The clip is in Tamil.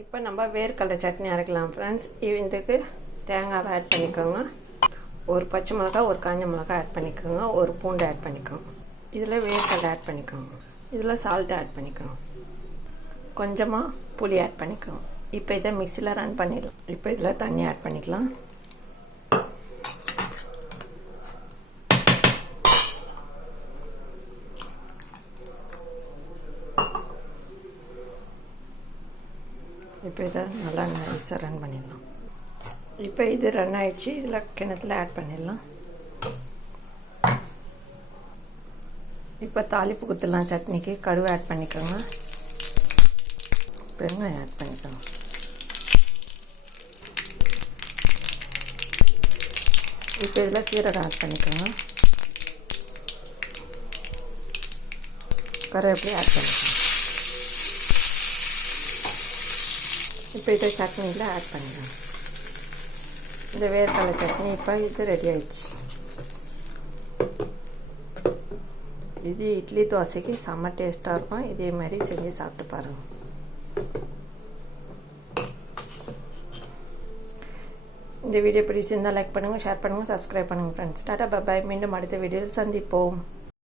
இப்போ நம்ம வேர்க்கடலை சட்னி அரைக்கலாம் ஃப்ரெண்ட்ஸ். இதுக்கு தேங்காவை ஆட் பண்ணிக்கோங்க, ஒரு பச்சை மிளகா, ஒரு காஞ்ச மிளகா ஆட் பண்ணிக்கோங்க, ஒரு பூண்டு ஆட் பண்ணிக்கோங்க. இதில் வேர்க்கடலை ஆட் பண்ணிக்கோங்க, இதில் சால்ட் ஆட் பண்ணிக்கோங்க, கொஞ்சமாக புளி ஆட் பண்ணிக்கோங்க. இப்போ இதை மிக்சியில் ரன் பண்ணிடலாம். இப்போ இதில் தண்ணி ஆட் பண்ணிக்கலாம். இப்போ இதை நல்லா நைஸாக ரன் பண்ணிடலாம். இப்போ இது ரன் ஆகிடுச்சு. இதில் கிணத்துல ஆட் பண்ணிடலாம். இப்போ தாளிப்பு குத்துலாம். சட்னிக்கு கடுகு ஆட் பண்ணிக்கோங்க, வெங்காயம் ஆட் பண்ணிக்கோங்க, இப்போ இதில் சீரகம் ஆட் பண்ணிக்கோங்க, கருவேப்பிலை ஆட் பண்ணிக்கோங்க. இப்போ இதை சட்னியில் ஆட் பண்ணிக்கலாம். இந்த வேர்க்கடலை சட்னி இப்போ இது ரெடி ஆயிடுச்சு. இது இட்லி தோசைக்கு செம்ம டேஸ்ட்டாக இருக்கும். இதே மாதிரி செஞ்சு சாப்பிட்டு பாருங்கள். இந்த வீடியோ பிடிச்சிருந்தால் லைக் பண்ணுங்கள், ஷேர் பண்ணுங்கள், சப்ஸ்கிரைப் பண்ணுங்கள் ஃப்ரெண்ட்ஸ். டாடா பாய். மீண்டும் அடுத்த வீடியோவில் சந்திப்போம்.